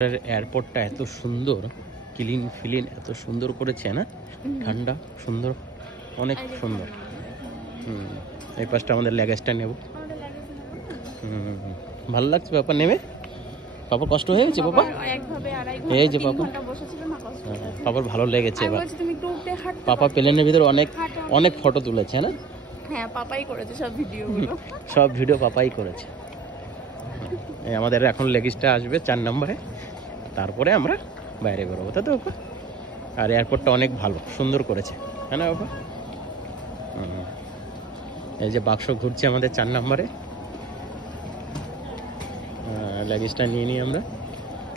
এয়ারপোর্টটা এত সুন্দর, ক্লিন ফিলিন এত সুন্দর করেছে না, ঠান্ডা সুন্দর, অনেক সুন্দর। এই পাশটা আমাদের ল্যাগেজটা নেব। ভালো লাগছে বাবা নেমে? বাবার কষ্ট হয়ে গেছে বাবা? এই যে বাবা, বাবার ভালো লেগেছে এবার। পাপা প্লেনের ভিতরে অনেক অনেক ফটো তুলেছে না? হ্যাঁ, পাপাই করেছে সব ভিডিওগুলো। সব ভিডিও পাপাই করেছে। আমাদের এখন লেগেজটা আসবে 4 নম্বরে, তারপরে আমরা বাইরে বেরোবো, তাই তো বাবা? আর এয়ারপোর্টটা অনেক ভালো সুন্দর করেছে, হ্যাঁ না বাবা? এই যে বাক্স ঘুরছে আমাদের 4 নম্বরে, লেগেজটা নিয়ে নিই আমরা,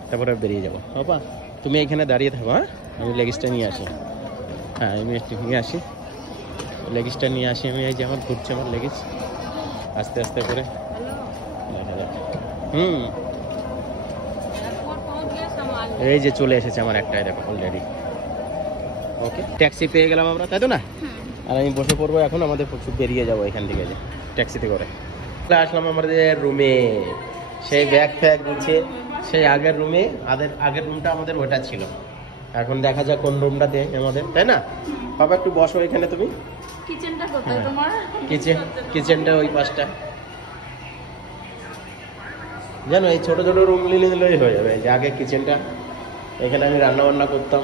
তারপরে বেরিয়ে যাবো। বাবা তুমি এখানে দাঁড়িয়ে থাকো, হ্যাঁ আমি লেগেজটা নিয়ে আসি। হ্যাঁ আমি নিয়ে আসি, লেগেজটা নিয়ে আসি আমি। এই যে আমার ঘুরছে আমার লেগেজ, আস্তে আস্তে করে দেখা যাক। এই যে চলে এসেছে আমার একটাই, দেখো অলরেডি। ওকে, ট্যাক্সি পেয়ে গেলাম আমরা, তাই তো না? আর আমি বসে পড়বো এখন, আমাদের প্রচুর বেরিয়ে যাবো এখান থেকে, যে ট্যাক্সিতে করে আসলাম আমাদের রুমে। সেই ব্যাগ ফ্যাগ গুছিয়ে সেই আগের রুমে, আগের রুমটা আমাদের ওটা ছিল। এখন দেখা যাক কোন রুমটা দেয় আমাদের, তাই না? বাবা একটু বসো এখানে তুমি। কিচেনটা কোথায় তোমার? কিচেনটা ওই পাশটা, জানো এই ছোট ছোট রুম নিলেই হয়ে যাবে। যে আগে কিচেনটা, এখানে আমি রান্না বান্না করতাম।